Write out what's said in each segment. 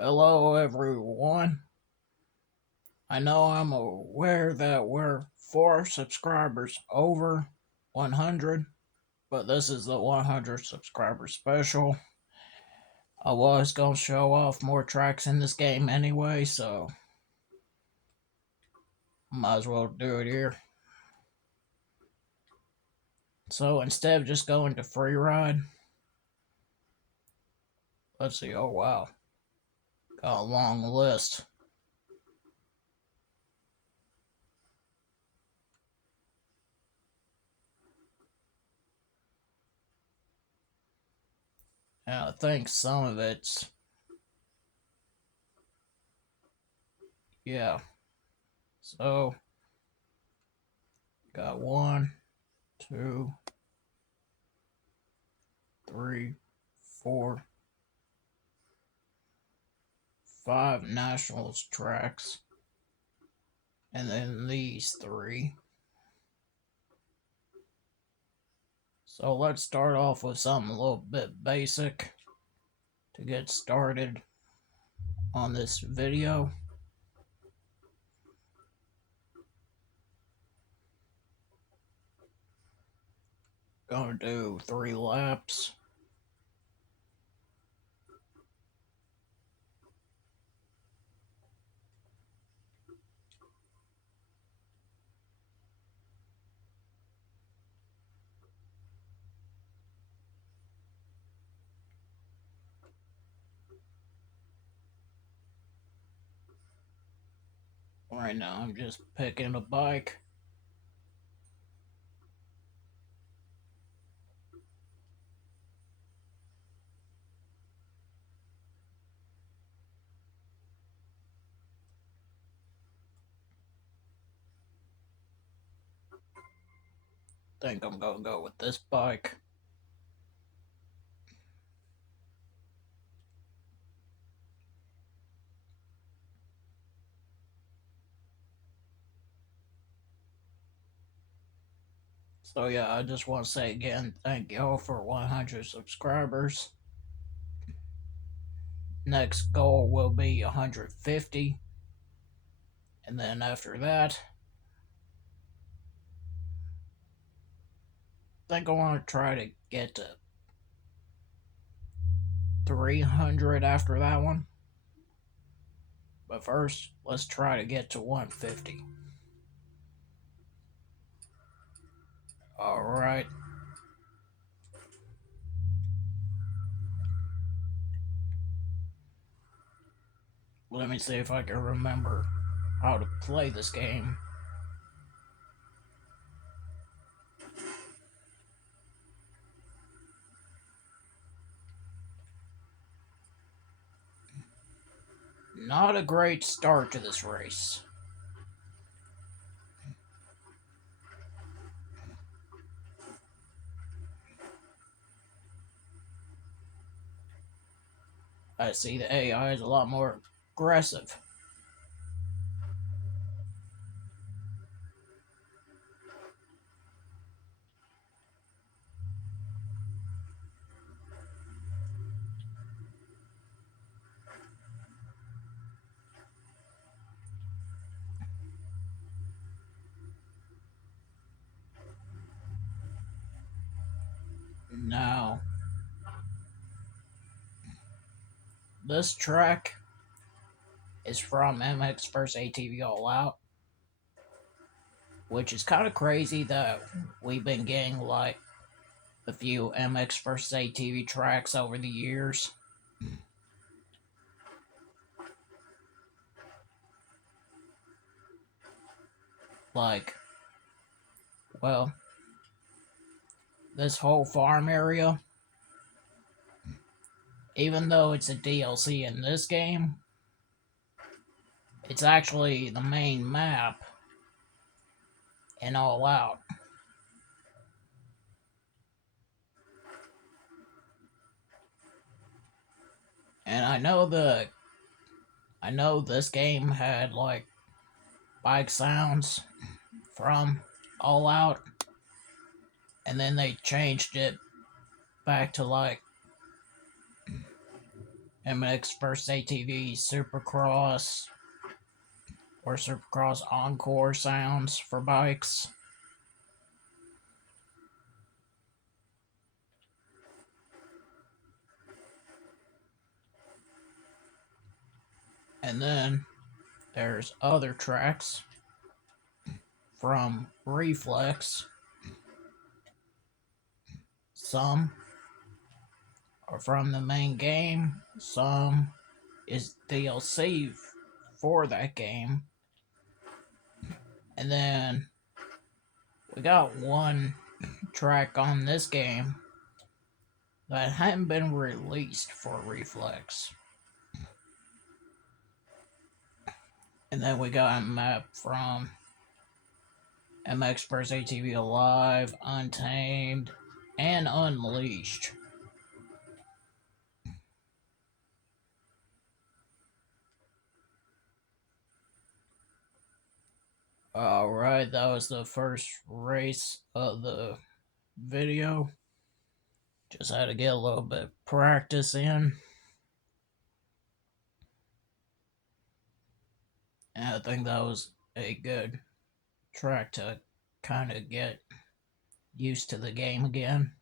Hello, everyone. I know I'm aware that we're 4 subscribers over 100, but this is the 100 subscriber special. I was gonna show off more tracks in this game anyway, so might as well do it here. So instead of just going to free ride, let's see. Oh wow, got a long list. And I think some of it's, yeah. So got 1, 2, 3, 4, 5 nationals tracks, and then these 3. So let's start off with something a little bit basic to get started on this video. Gonna do 3 laps. Right now I'm just picking a bike. Think I'm gonna go with this bike. So yeah, I just want to say again, thank y'all for 100 subscribers. Next goal will be 150. And then after that, I think I want to try to get to 300 after that one. But first, let's try to get to 150. Alright. Let me see if I can remember how to play this game. Not a great start to this race. I see the AI is a lot more aggressive. Now, this track is from MX vs. ATV All Out, which is kind of crazy that we've been getting like a few MX vs. ATV tracks over the years. Like, well, this whole farm area, even though it's a DLC in this game, it's actually the main map in All Out. And I know this game had like bike sounds from All Out, and then they changed it back to like MX vs ATV Supercross or Supercross Encore sounds for bikes. And then there's other tracks from Reflex. Some are from the main game, some is DLC for that game. And then we got one track on this game that hadn't been released for Reflex. And then we got a map from MX vs ATV Alive, Untamed, and Unleashed. Alright, that was the first race of the video. Just had to get a little bit of practice in. And I think that was a good track to kind of get used to the game again.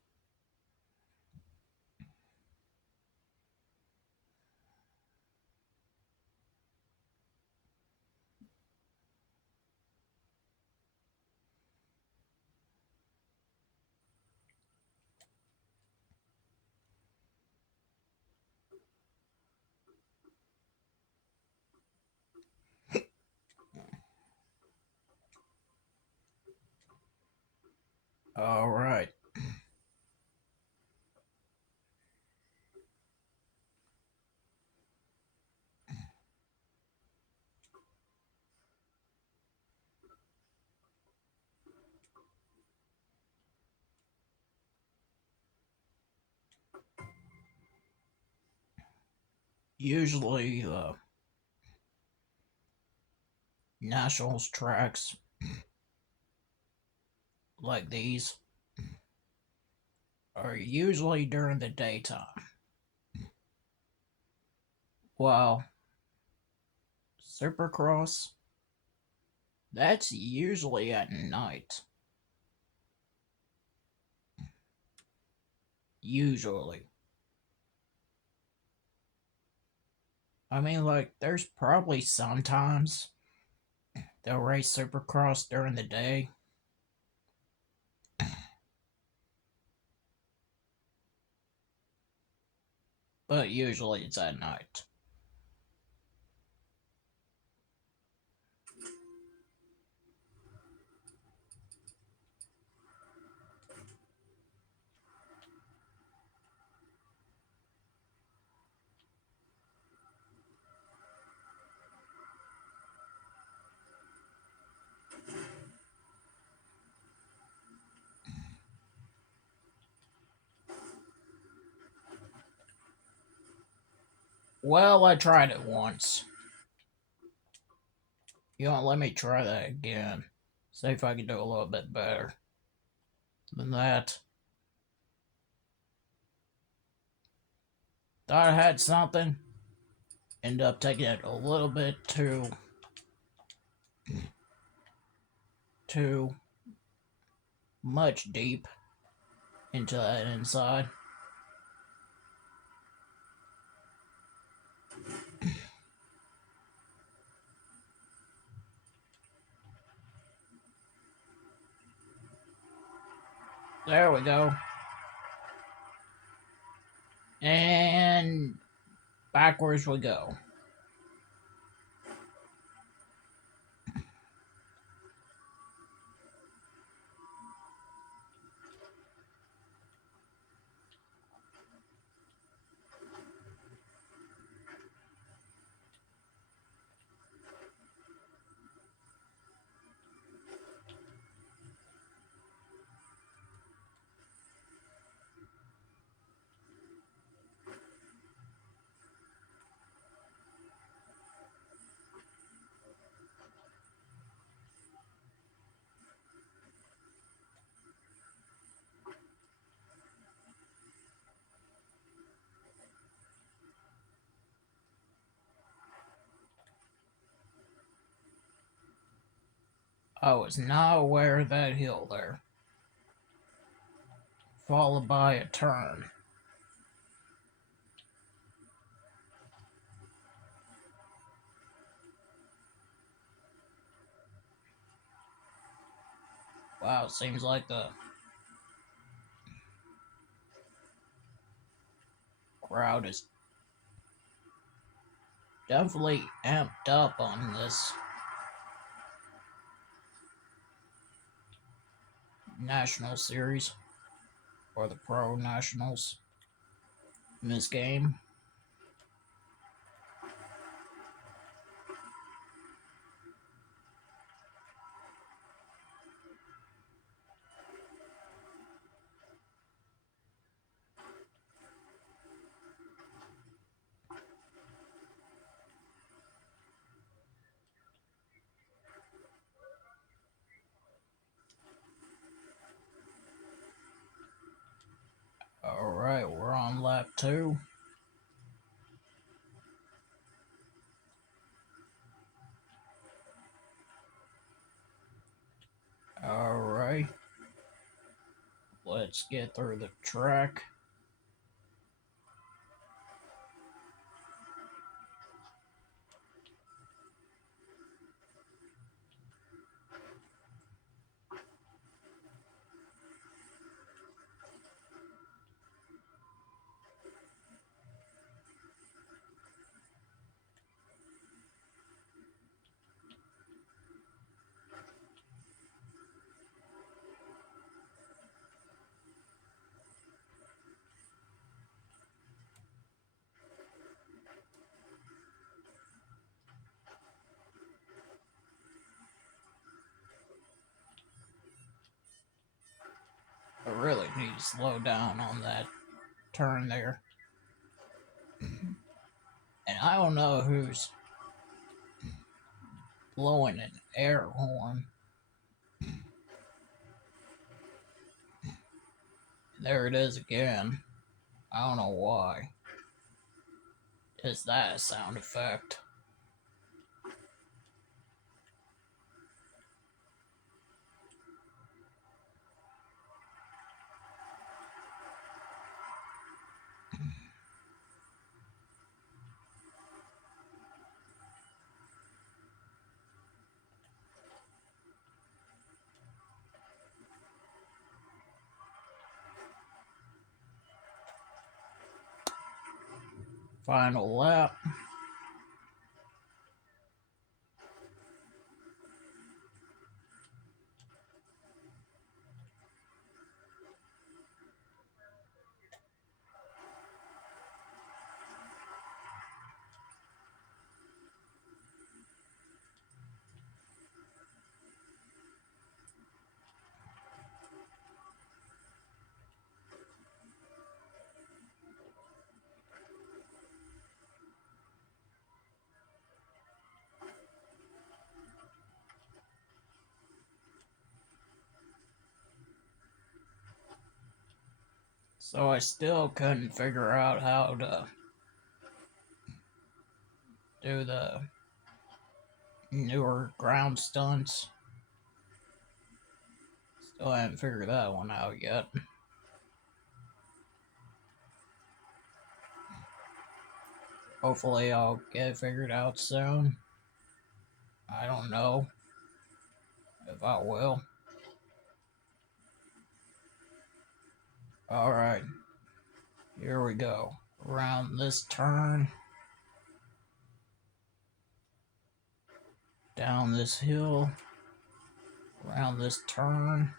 All right. Usually, nationals tracks like these are usually during the daytime, while Supercross, that's usually at night. Usually. I mean, like, there's probably sometimes they'll race Supercross during the day. But usually it's at night. Well, I tried it once. You want to let me try that again? See if I can do a little bit better than that. Thought I had something. Ended up taking it a little bit too much deep into that inside. There we go. And backwards we go. I was not aware of that hill there. Followed by a turn. Wow, seems like the crowd is definitely amped up on this National Series, or the Pro Nationals in this game. Alright, we're on lap 2. Alright. Let's get through the track. I really need to slow down on that turn there. And I don't know who's blowing an air horn. There it is again. I don't know why. Is that a sound effect? Final lap. So I still couldn't figure out how to do the newer ground stunts. Still haven't figured that one out yet. Hopefully I'll get it figured out soon. I don't know if I will. Alright. Here we go. Around this turn. Down this hill. Around this turn.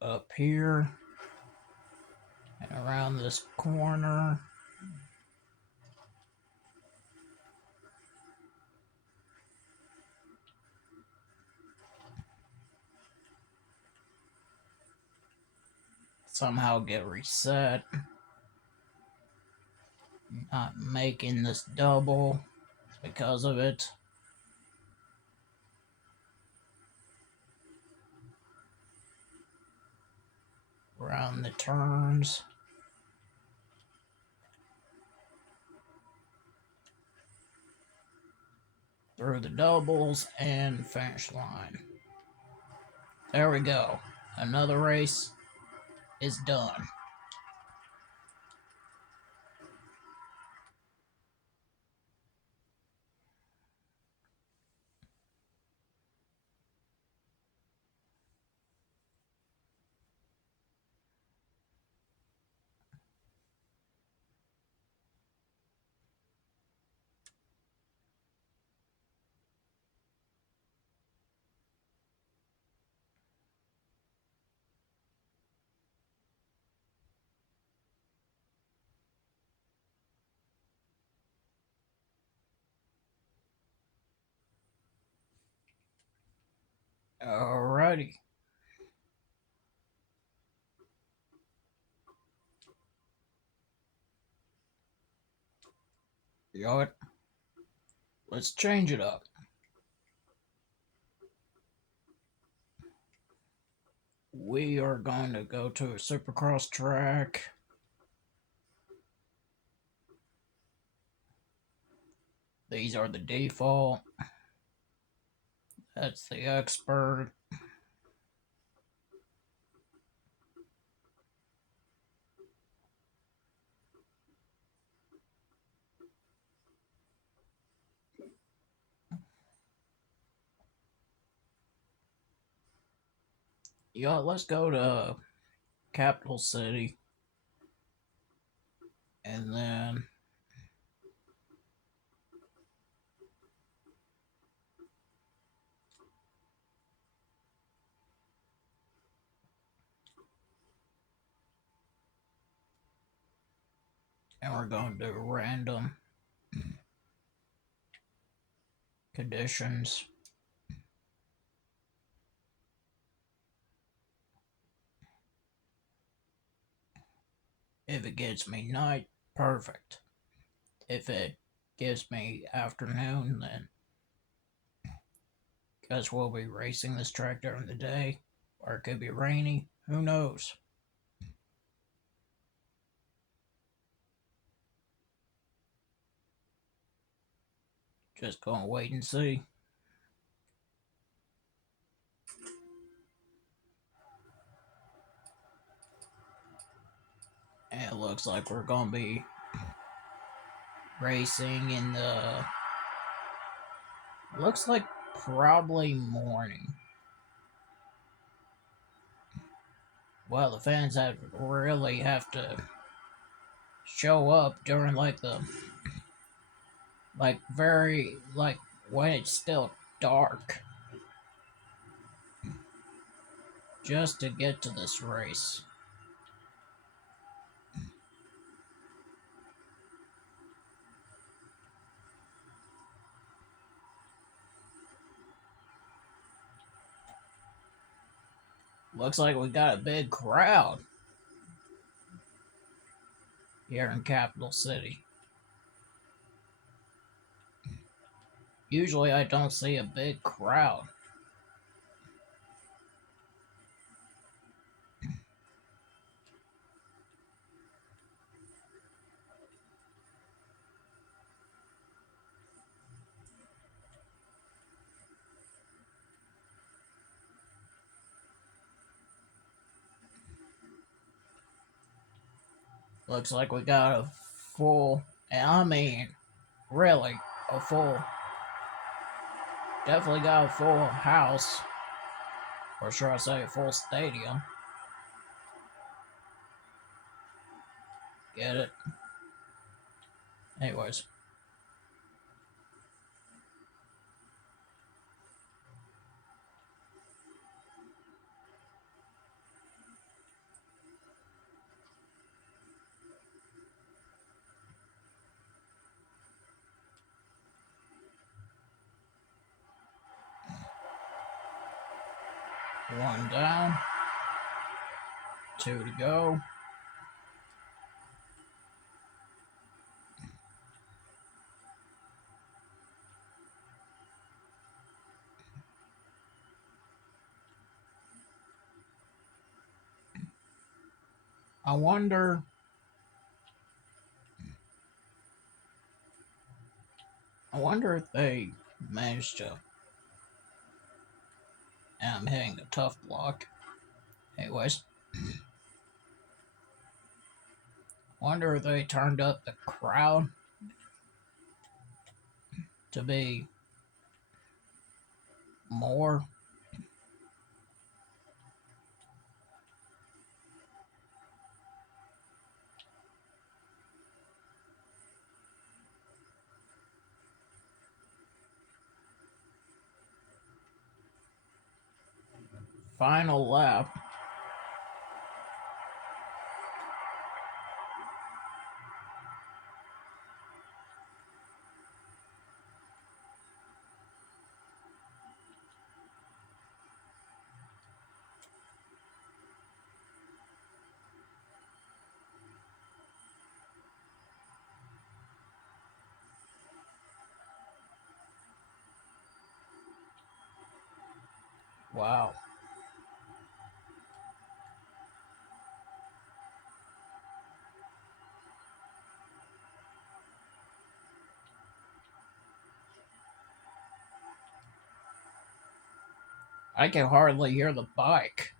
Up here. And around this corner. Somehow get reset. Not making this double because of it. Around the turns. through the doubles and finish line. There we go. Another race is done. Alrighty. You know what? Let's change it up. We are going to go to a Supercross track. These are the default. That's the expert. Yeah, let's go to Capital City. And then we're going to do random conditions. If it gets me night, perfect. If it gives me afternoon, then guess we'll be racing this track during the day. Or it could be rainy. Who knows? Just gonna wait and see. And it looks like we're gonna be racing in the... Looks like probably morning. Well, the fans really have to show up during like the... Like very... Like when it's still dark. Just to get to this race. Looks like we got a big crowd here in Capital City. Usually I don't see a big crowd. Looks like we got a full, and I mean, really, a full, definitely got a full house, or should I say a full stadium. Get it? Anyways. One down. Two to go. I wonder if they managed to. And I'm hitting a tough block. Anyways, wonder if they turned up the crowd to be more. Final lap. Wow. I can hardly hear the bike.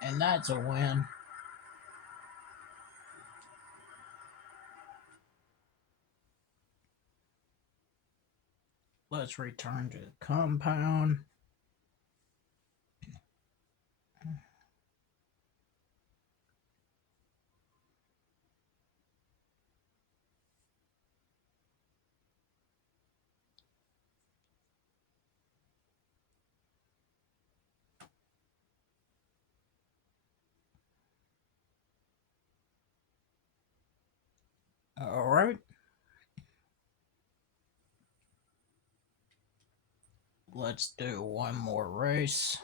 And that's a win. Let's return to the compound. All right. Let's do one more race.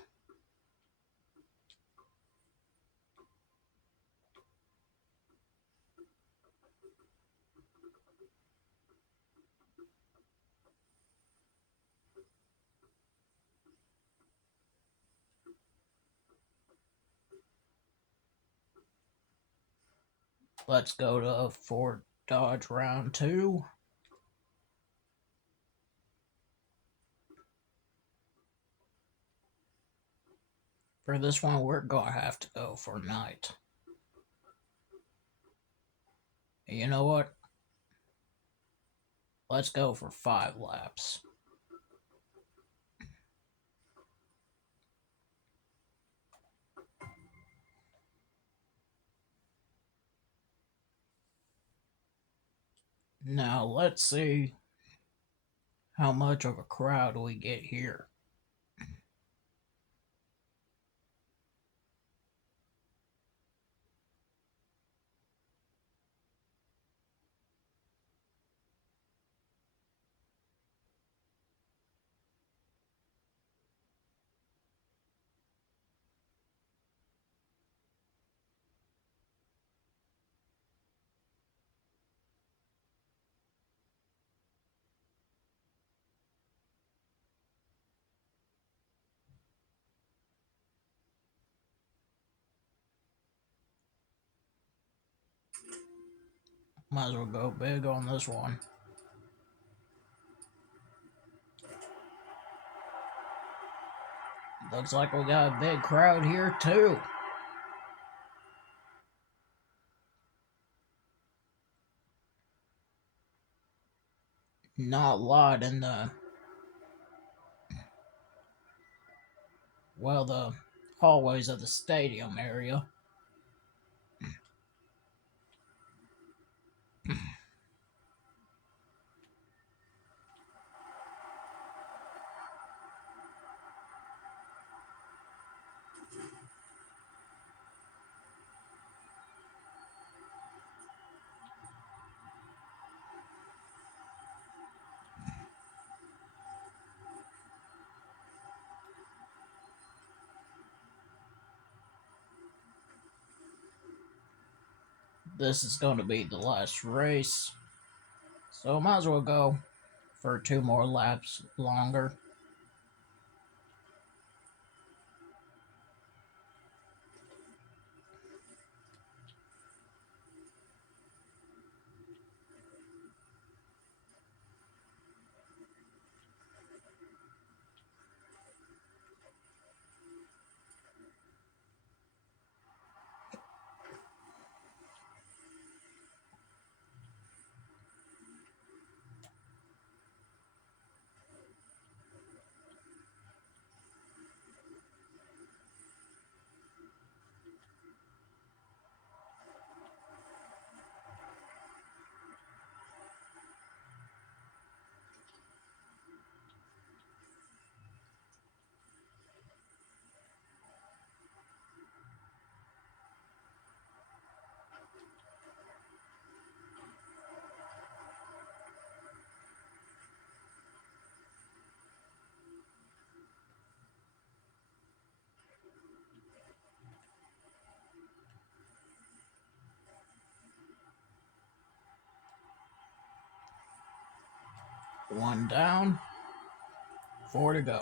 Let's go to Ford Dodge round 2. For this one, we're going to have to go for night. You know what? Let's go for 5 laps. Now, let's see how much of a crowd we get here. Might as well go big on this one. Looks like we got a big crowd here too. Not a lot in the, well, the hallways of the stadium area. this is going to be the last race, so I might as well go for 2 more laps longer. One down, 4 to go.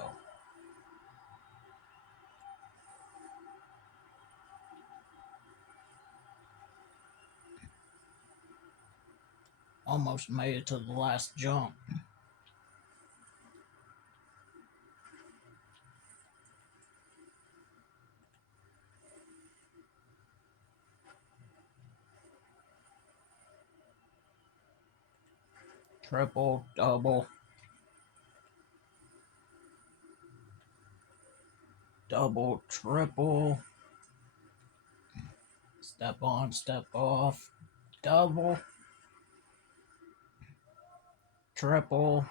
Almost made it to the last jump. Triple, double. Double, triple. Step on, step off. Double. Triple.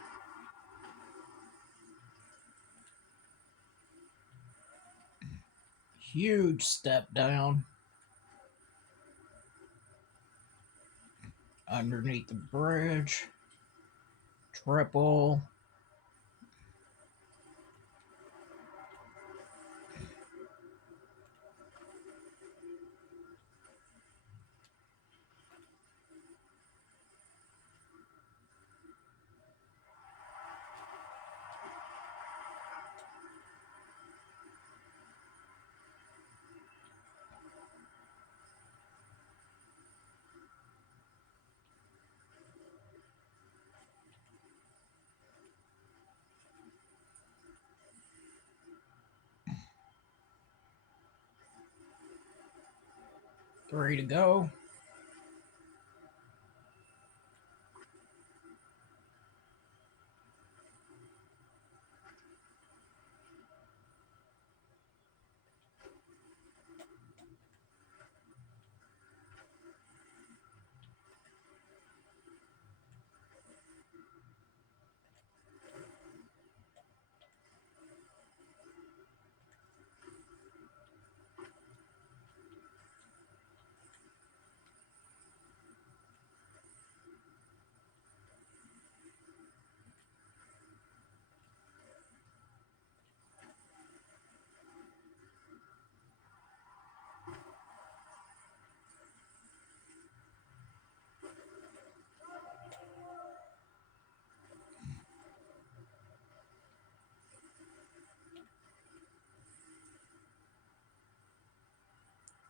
Huge step down. Underneath the bridge. Triple. Three to go.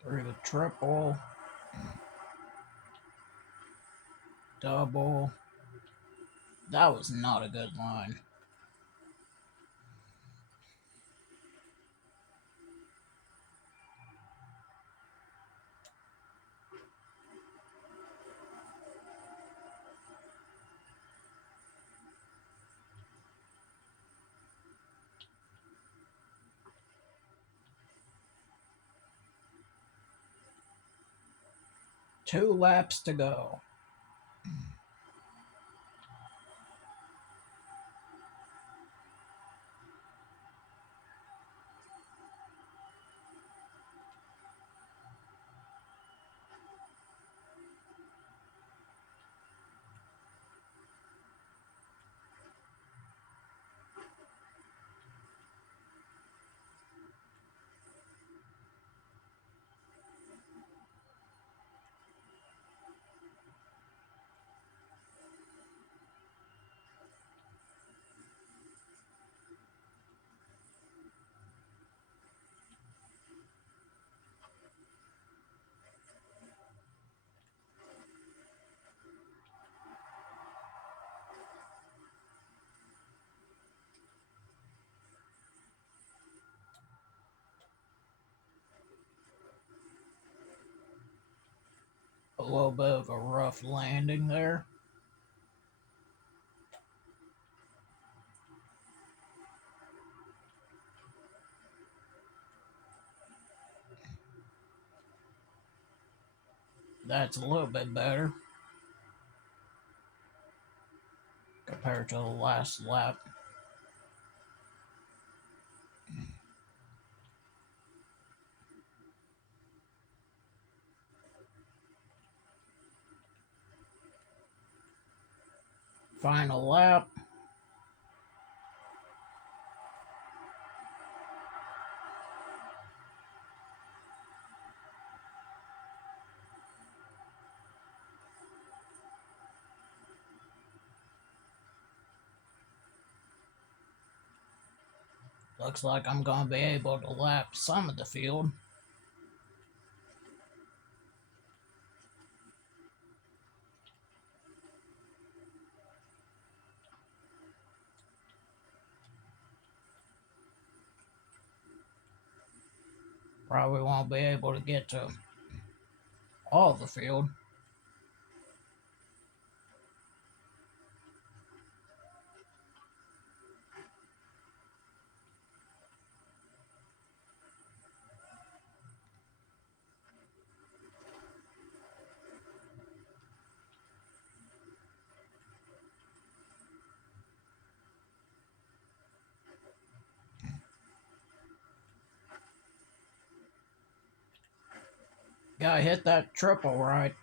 Through the triple. Double. That was not a good line. Two laps to go. little bit of a rough landing there. That's a little bit better compared to the last lap. Final lap. Looks like I'm going to be able to lap some of the field. Probably won't be able to get to all the field. Gotta hit that triple right.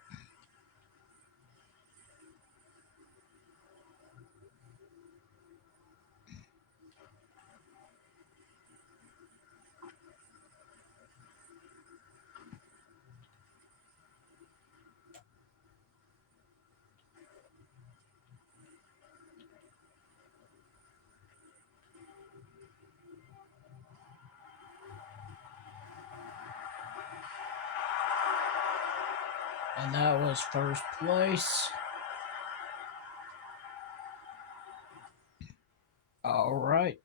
And that was first place. All right.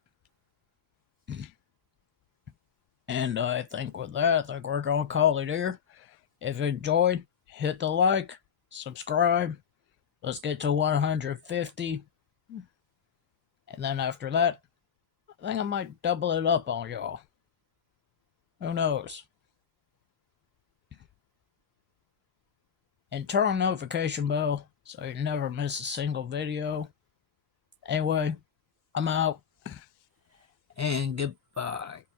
And I think with that, I think we're going to call it here. If you enjoyed, hit the like, subscribe. Let's get to 150. And then after that, I think I might double it up on y'all. Who knows? And turn on notification bell so you never miss a single video. Anyway, I'm out. And goodbye.